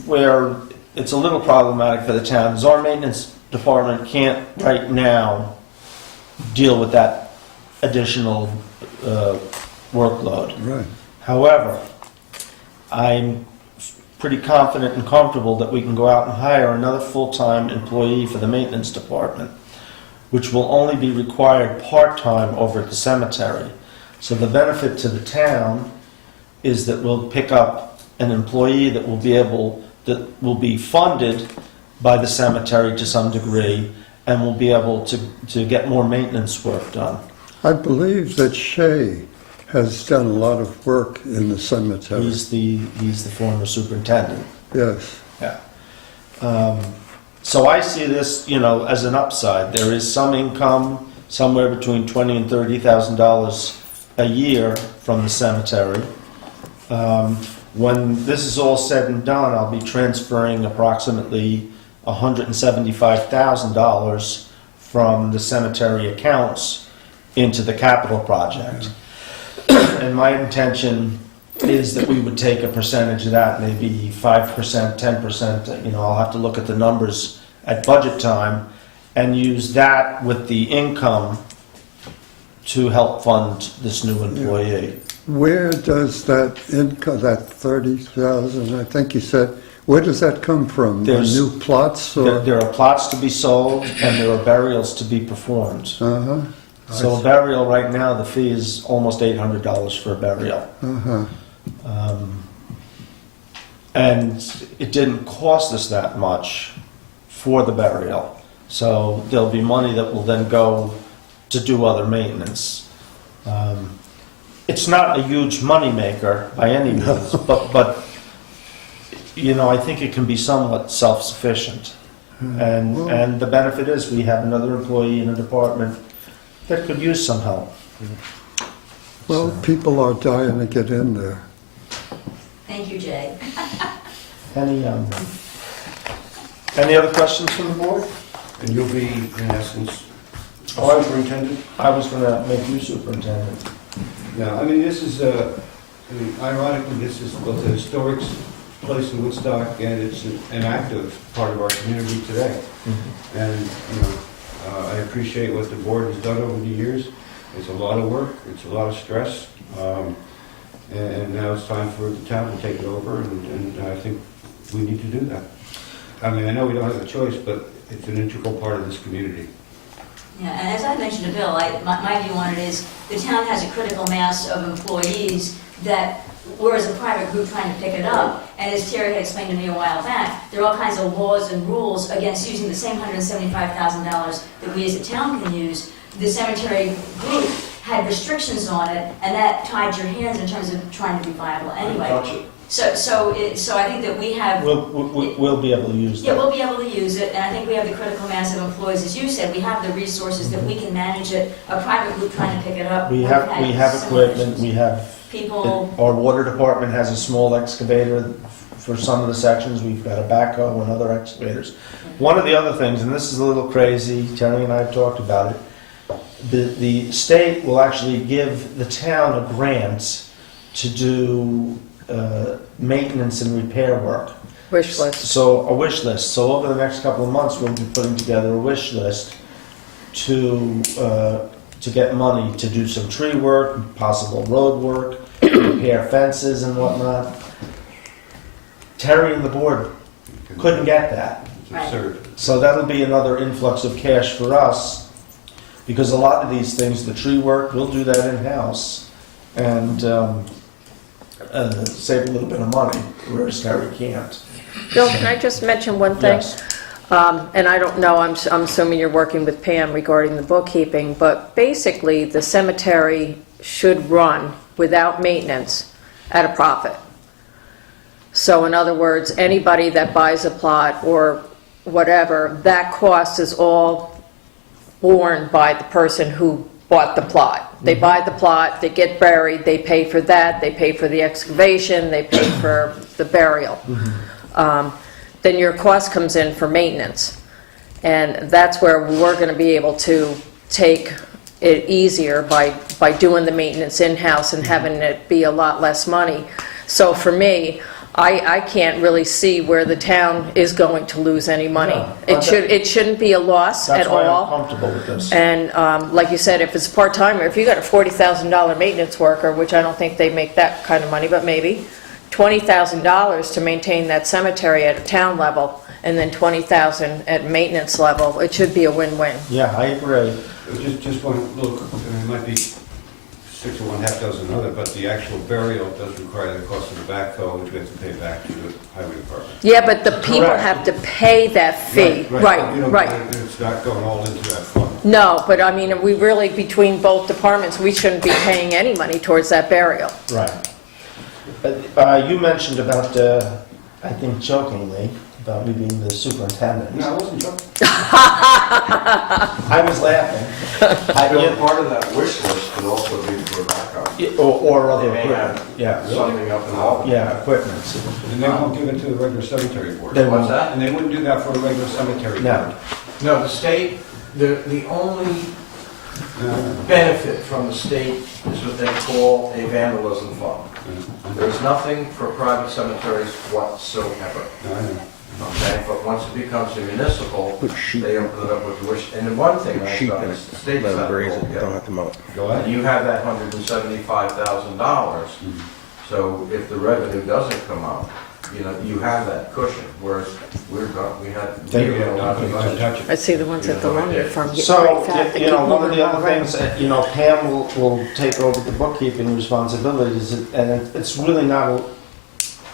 where it's a little problematic for the town, is our maintenance department can't right now deal with that additional workload. right. However, I'm pretty confident and comfortable that we can go out and hire another full-time employee for the maintenance department, which will only be required part-time over at the cemetery. So the benefit to the town is that we'll pick up an employee that will be funded by the cemetery to some degree, and will be able to get more maintenance work done. I believe that Shay has done a lot of work in the cemetery. He's the former superintendent. Yes. Yeah. So I see this, as an upside. There is some income, somewhere between $20,000 and $30,000 a year from the cemetery. When this is all said and done, I'll be transferring approximately $175,000 from the cemetery accounts into the capital project. And my intention is that we would take a percentage of that, maybe 5%, 10%, I'll have to look at the numbers at budget time, and use that with the income to help fund this new employee. Where does that income, that 30,000, I think you said, where does that come from? The There's- new plots or? There are plots to be sold, and there are burials to be performed. Uh-huh, So a burial right now, the fee is almost $800 for a burial. uh-huh. And it didn't cost us that much for the burial. So there'll be money that will then go to do other maintenance. It's not a huge moneymaker by any means, but I think it can be somewhat self-sufficient. And the benefit is we have another employee in the department that could use some help. Well, people are dying to get in there. Thank you, Jay. Any other questions from the board? And you'll be, in essence, a superintendent? I was going to make you superintendent. Yeah, this is, ironically, this is both a historic place in Woodstock, and it's an active part of our community today. And, I appreciate what the board has done over the years. It's a lot of work, it's a lot of stress, and now it's time for the town to take it over, and I think we need to do that. I know we don't have a choice, but it's an integral part of this community. Yeah, and as I mentioned to Bill, my view on it is the town has a critical mass of employees that we're as a private group trying to pick it up. And as Terry had explained to me a while back, there are all kinds of laws and rules against using the same $175,000 that we as a town can use. The cemetery group had restrictions on it, and that tied your hands in terms of trying to be viable anyway. Gotcha. So I think that we have. We'll be able to use Yeah, that. we'll be able to use it, and I think we have the critical mass of employees, as you said, we have the resources that we can manage it, a private group trying to pick it up. We have similar equipment, issues. we have, People, our water department has a small excavator for some of the sections, we've got a backhoe and other excavators. One of the other things, and this is a little crazy, Terry and I have talked about it, the state will actually give the town a grant to do maintenance and repair work. Wish list. So, a wish list. So over the next couple of months, we'll be putting together a wish list to get money to do some tree work, possible road work, repair fences and whatnot. Terry and the board couldn't get that. It's absurd. So that'll be another influx of cash for us, because a lot of these things, the tree work, we'll do that in-house and save a little bit of money, whereas Terry can't. Bill, can I just mention one thing? Yes. And I don't know, I'm assuming you're working with Pam regarding the bookkeeping, but basically, the cemetery should run without maintenance at a profit. So in other words, anybody that buys a plot or whatever, that cost is all borne by the person who bought the plot. They buy the plot, they get buried, they pay for that, they pay for the excavation, they pay for the burial. Then your cost comes in for maintenance. And that's where we're going to be able to take it easier by doing the maintenance in-house and having it be a lot less money. So for me, I can't really see where the town is going to lose any money. No, It shouldn't be a loss at That's why I'm all. comfortable with this. And like you said, if it's part-timer, if you got a $40,000 maintenance worker, which I don't think they make that kind of money, but maybe, $20,000 to maintain that cemetery at a town level, and then $20,000 at maintenance level, it should be a win-win. Yeah, I agree. Just one little, it might be 6 or 1/2 other, but the actual burial does require the cost of the backhoe, which we have to pay back to the highway department. Yeah, but the people Correct. have to pay that fee. You Right, don't- right. It's not going all into that fund. No, but I mean, we really, between both departments, we shouldn't be paying any money towards that burial. Right. You mentioned about, I think jokingly, about me being the superintendent. No, I wasn't joking. I was laughing. Bill, part of that wish list could also be for backup. Or other They may equipment. have Yeah, something up in all. yeah, equipment. And they won't give it to the regular cemetery board. They What's won't. that? And they wouldn't do that for a regular cemetery No. board. No, the state, the only No. benefit from the state is what they call a vandalism fund. There's nothing for private cemeteries whatsoever. No, I know. Okay, but once it becomes a municipal, Put sheep, they open it up with the wish. And the one thing put I've sheep done in is it, the state's let not them graze all it, don't together. have to mow it. Go And ahead. you have that $175,000. So if the revenue doesn't come up, you know, you have that cushion, whereas we had. Thank we you. had a lot of Nothing to budget. touch it. I see the ones at the lumber farm getting So, very fat. They you know, keep one of moving the other around. things, you know, Pam will take over the bookkeeping responsibilities, and it's really not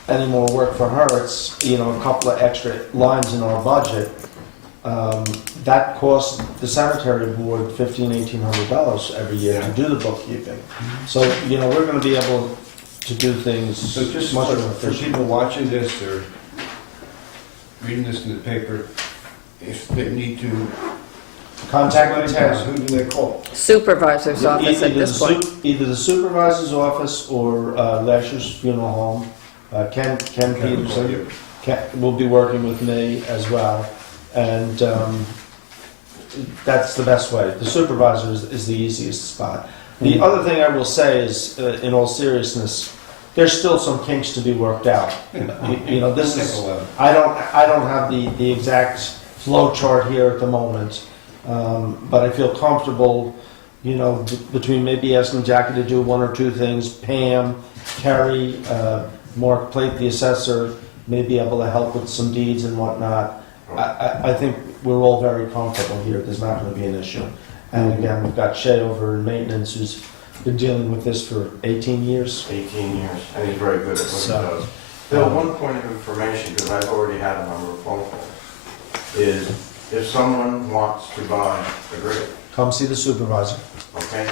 any more work for her. It's, you know, a couple of extra lines in our budget. That costs the sanitary board $1,500-$1,800 every year to do the bookkeeping. So, you know, we're gonna be able to do things So just much more for efficient. people watching this or reading this in the paper, if they need to Contact the town. who do they call? Supervisor's office at this point. Either the supervisor's office or Lasher's Funeral Home. Ken Peterson will be working with me as well. And that's the best way. The supervisor is the easiest spot. The other thing I will say is, in all seriousness, there's still some kinks to be worked out. You know, this is, I don't have the exact flow chart here at the moment, but I feel comfortable, you know, between maybe asking Jackie to do one or two things, Pam, Carrie, Mark Plate, the assessor, may be able to help with some deeds and whatnot. I think we're all very comfortable here. There's not going to be an issue. And again, we've got Shay over in maintenance who's been dealing with this for 18 years. 18 years, and he's very good at what he So- does. Bill, one point of information, because I've already had a number of phone calls, is if someone wants to buy a grader, Come see the supervisor. okay?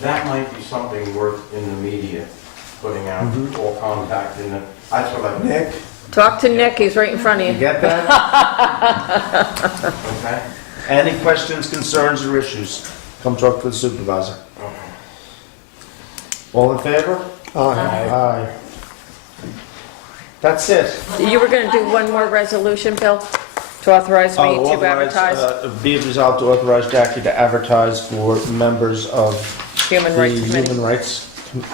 That might be something worth in the media, putting out all contact in the, that's what I. Nick, Talk to Nick, he's right in front of you you. get that? Okay? Any questions, concerns, or issues? Come talk to the supervisor. Okay. All in favor? Aye. That's it. You were going to do one more resolution, Bill, to authorize me to Authorize, advertise Be it resolved to authorize Jackie to advertise for members of Human the Rights Committee. Human Rights.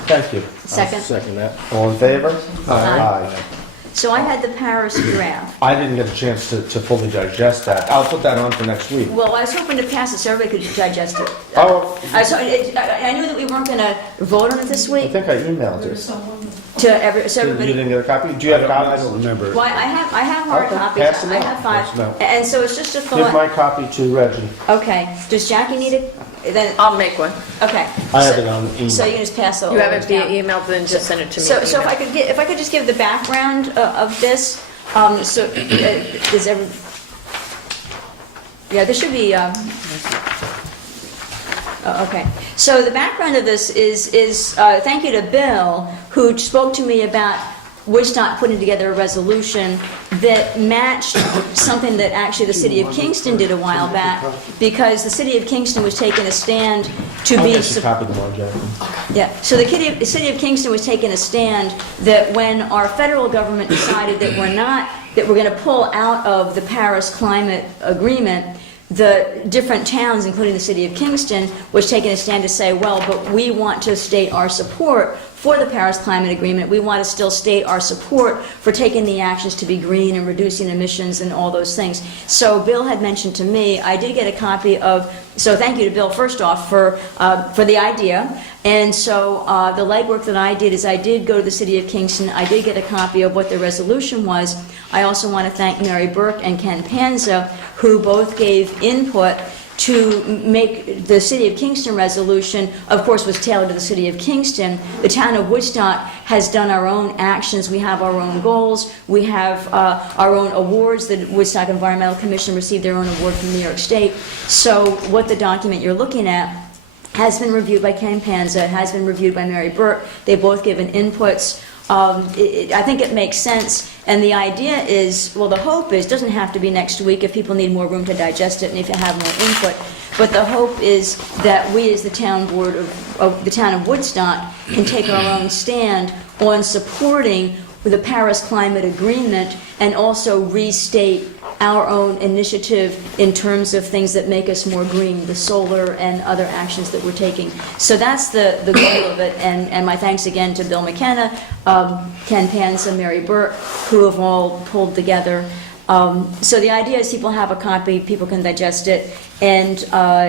Thank you. Second. Second that. All in favor? Aye. So I had the Paris draft. I didn't get a chance to fully digest that. I'll put that on for next week. Well, I was hoping to pass it so everybody could digest it. Oh, I knew that we weren't going to vote on it this I week think I emailed it. so You everybody. didn't get a copy? Do you have I copies? don't remember. Well, I have hard Okay, copies. pass them I out. have Pass them 5. out. And so it's just a Give thought. my copy to Reggie. Okay. Does Jackie need it? Then, I'll make one. okay. I have it on email. So you can just pass the. You have it via down. email, then just send it to me. So if email. I could just give the background of this, does every, yeah, this should be, okay. So the background of this is thank you to Bill, who spoke to me about Woodstock putting together a resolution that matched something that actually the city of Kingston did a while back, because the city of Kingston was taking a stand to I'll be. get you a copy tomorrow, Jackie. Yeah, so the city of Kingston was taking a stand that when our federal government decided that we're going to pull out of the Paris Climate Agreement, the different towns, including the city of Kingston, was taking a stand to say, well, but we want to state our support for the Paris Climate Agreement. We want to still state our support for taking the actions to be green and reducing emissions and all those things. So Bill had mentioned to me, I did get a copy of, so thank you to Bill first off for the idea. And so the legwork that I did is I did go to the city of Kingston. I did get a copy of what the resolution was. I also want to thank Mary Burke and Ken Panza, who both gave input to make the City of Kingston resolution, of course, was tailored to the City of Kingston. The town of Woodstock has done our own actions. We have our own goals. We have our own awards. The Woodstock Environmental Commission received their own award from New York State. So what the document you're looking at has been reviewed by Ken Panza, has been reviewed by Mary Burke. They've both given inputs. I think it makes sense. And the idea is, well, the hope is, doesn't have to be next week if people need more room to digest it and if you have more input, but the hope is that we as the town board of the town of Woodstock can take our own stand on supporting the Paris Climate Agreement and also restate our own initiative in terms of things that make us more green, the solar and other actions that we're taking. So that's the goal of it, and my thanks again to Bill McKenna, Ken Panza, Mary Burke, who have all pulled together. So the idea is people have a copy, people can digest it, and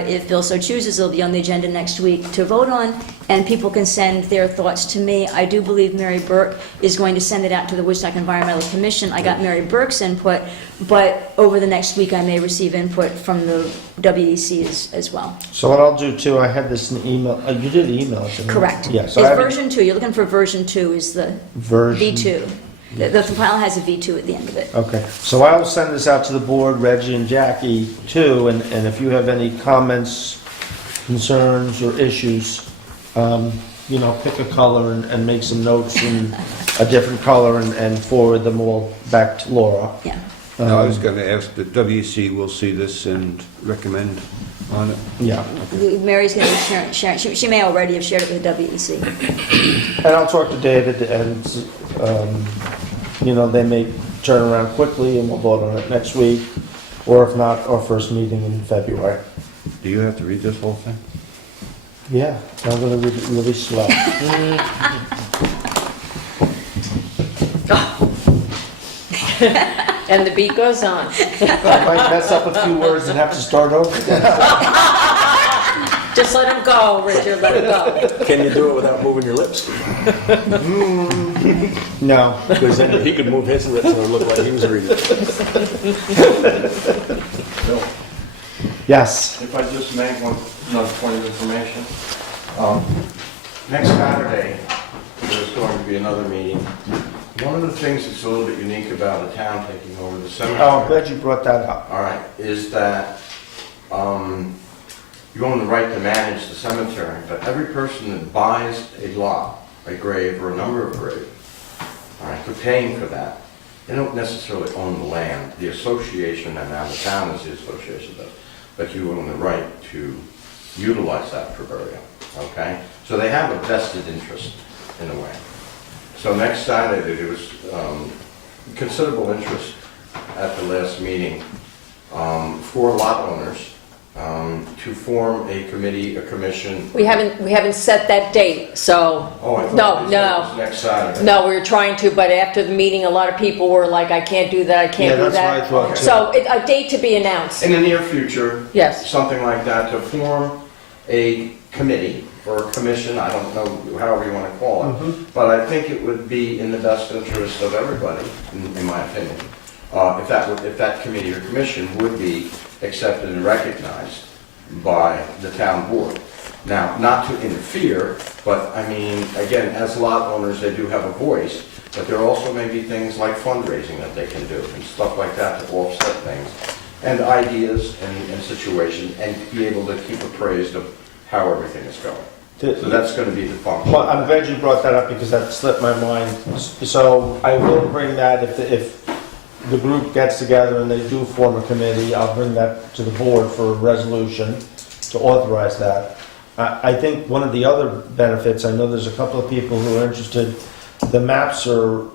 if Bill so chooses, it'll be on the agenda next week to vote on, and people can send their thoughts to me. I do believe Mary Burke is going to send it out to the Woodstock Environmental Commission. I got Mary Burke's input, but over the next week I may receive input from the WEC as well. So what I'll do too, I had this in email, you did email it to me? Correct. Yeah, It's so I have version 2. You're looking for version 2 is the version. V2. The file has a V2 at the end of it. Okay, so I will send this out to the board, Reggie and Jackie too, and if you have any comments, concerns, or issues, pick a color and make some notes in a different color and forward them all back to Laura. Yeah. I was going to ask the WC will see this and recommend on it. Yeah, Mary's going to be sharing. She may already have shared it with the WEC. and I'll talk to David and, they may turn around quickly and we'll vote on it next week, or if not, our first meeting in February. Do you have to read this whole thing? Yeah, I'm gonna read it really slow. And the beat goes on. I might mess up a few words and have to start over again. Just let him go, Richard, let him go. Can you do it without moving your lips? No. Because then he could move his lips and it would look like he was reading. Bill, Yes. if I just make another point of information. Next Saturday, there's going to be another meeting One of the things that's a little bit unique about the town taking over the cemetery. Oh, I'm glad you brought that up. All right, is that you own the right to manage the cemetery, but every person that buys a lot, a grave, or a number of graves, all right, they're paying for that. They don't necessarily own the land. The association, and now the town is the association does, but you own the right to utilize that for burial, okay? So they have a vested interest in a way. So next Saturday, there was considerable interest at the last meeting for lot owners to form a committee, a commission. We haven't set that date, so, Oh, I thought no, they said it was no. next Saturday. No, we were trying to, but after the meeting, a lot of people were like, I can't do that, I can't Yeah, do that's what I that. thought too. So, a date to be announced, In the near future, yes. something like that, to form a committee or a commission, I don't know, however you want to call it. But I think it would be in the best interest of everybody, in my opinion, if that committee or commission would be accepted and recognized by the town board. Now, not to interfere, but I mean, again, as lot owners, they do have a voice, but there also may be things like fundraising that they can do and stuff like that to offset things, and ideas and situations, and be able to keep appraised of how everything is going. So that's going to be the function. Well, I'm glad you brought that up because that slipped my mind. So I will bring that if the group gets together and they do form a committee, I'll bring that to the board for a resolution to authorize that. I think one of the other benefits, I know there's a couple of people who are interested, the maps are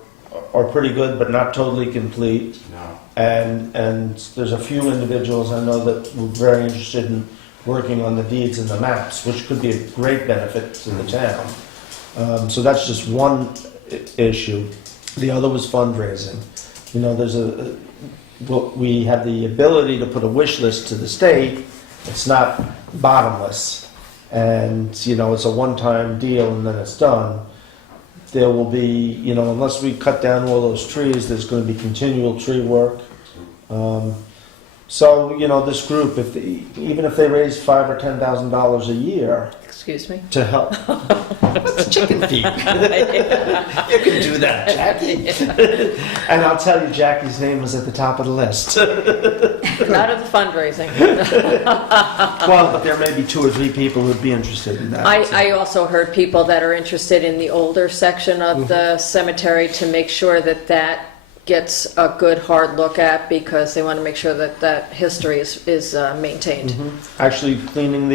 pretty good but not totally complete. No. And there's a few individuals I know that were very interested in working on the deeds and the maps, which could be a great benefit to the town. So that's just one issue. The other was fundraising. You know, we have the ability to put a wish list to the state. It's not bottomless. And, you know, it's a one-time deal and then it's done. There will be, you know, unless we cut down all those trees, there's going to be continual tree work. So, you know, this group, even if they raise $5,000 or $10,000 a year Excuse me? to help, it's chicken feed. You can do that, Jackie. And I'll tell you, Jackie's name was at the top of the list. Not of the fundraising. Well, but there may be 2 or 3 people who'd be interested in that. I also heard people that are interested in the older section of the cemetery to make sure that that gets a good hard look at because they want to make sure that that history is maintained. Actually, cleaning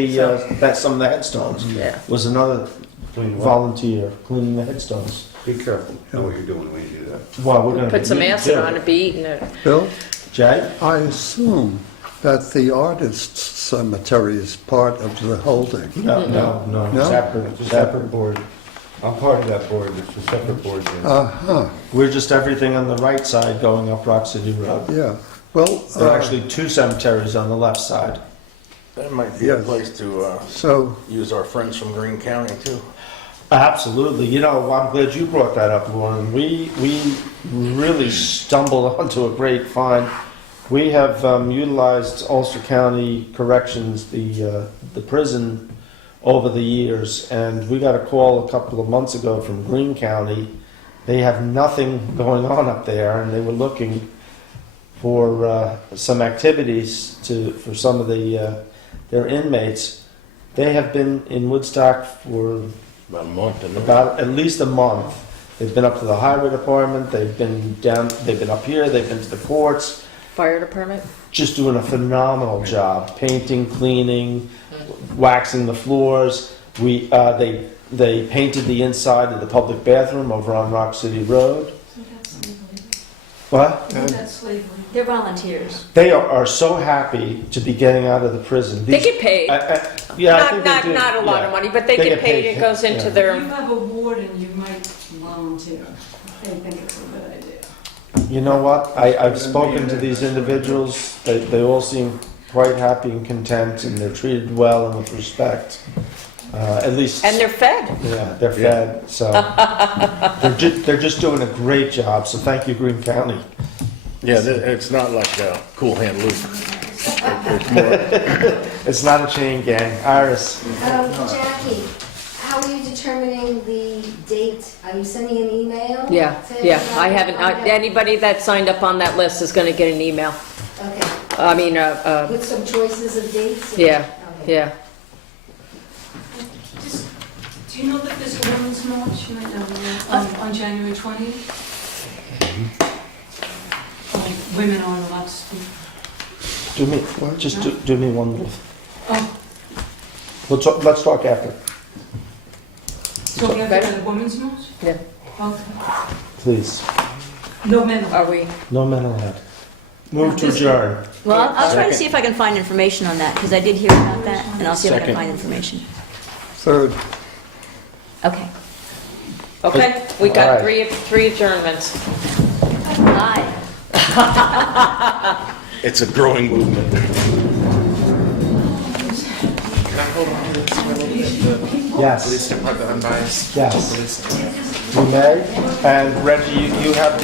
some of the headstones Yeah. was another volunteer, cleaning the headstones. Be careful, know what you're doing when you do that. Well, we're going to Put some acid on it, be eating it. Bill, Jay? I assume that the artist's cemetery is part of the holding. No. No? Separate. It's a separate board. I'm part of that board, it's a separate board. Uh-huh, We're just everything on the right side going up Rock City Road. yeah. Well, There are actually 2 cemeteries on the left side. That might be a Yes. place to so, use our friends from Greene County too. Absolutely. You know, I'm glad you brought that up, Lauren. We really stumbled onto a great find. We have utilized Ulster County Corrections, the prison, over the years, and we got a call a couple of months ago from Greene County. They have nothing going on up there, and they were looking for some activities for some of their inmates. They have been in Woodstock for About a month, and about at least a month. They've been up to the highway department. They've been up here. They've been to the courts. Fire department? Just doing a phenomenal job, painting, cleaning, waxing the floors. They painted the inside of the public bathroom over on Rock City Road. What? That's slavery. They're volunteers. They are so happy to be getting out of the prison. They get paid. Yeah, I think they do. Not a lot Yeah. of money, but they get paid. It goes into yeah. If their... you have a warden, you might volunteer. They think it's a good idea. You know what? I've spoken to these individuals. They all seem quite happy and content, and they're treated well and with respect. At least, And they're fed. yeah, they're fed. So they're just doing a great job. So thank you, Greene County. yeah, it's not like Cool Hand Luke. It's more, It's not a chain gang. Iris, Jackie, how are you determining the date, are you sending an email? Yeah, to yeah, I everybody? haven't, Okay. anybody that signed up on that list is gonna get an email. Okay, I mean, with some choices of dates? yeah, Okay. yeah. Just, do you know that there's a women's march right now, on January 20th? Women aren't allowed to speak. Do me, just do me one little, Oh, let's talk after, so we have to have a women's march? Yeah. Okay. please. No men. Are we, No men allowed. Move to adjourn. Well, I'll try to see if I can find information on that, because I did hear about that, and I'll see if I can Second. find information. Third. Okay. okay, we All got right. three adjournments. Aye. It's a growing movement. Can I hold on to this for a little bit? The Yes. police department, unbiased. Yes. Police department. You may, and Reggie, you have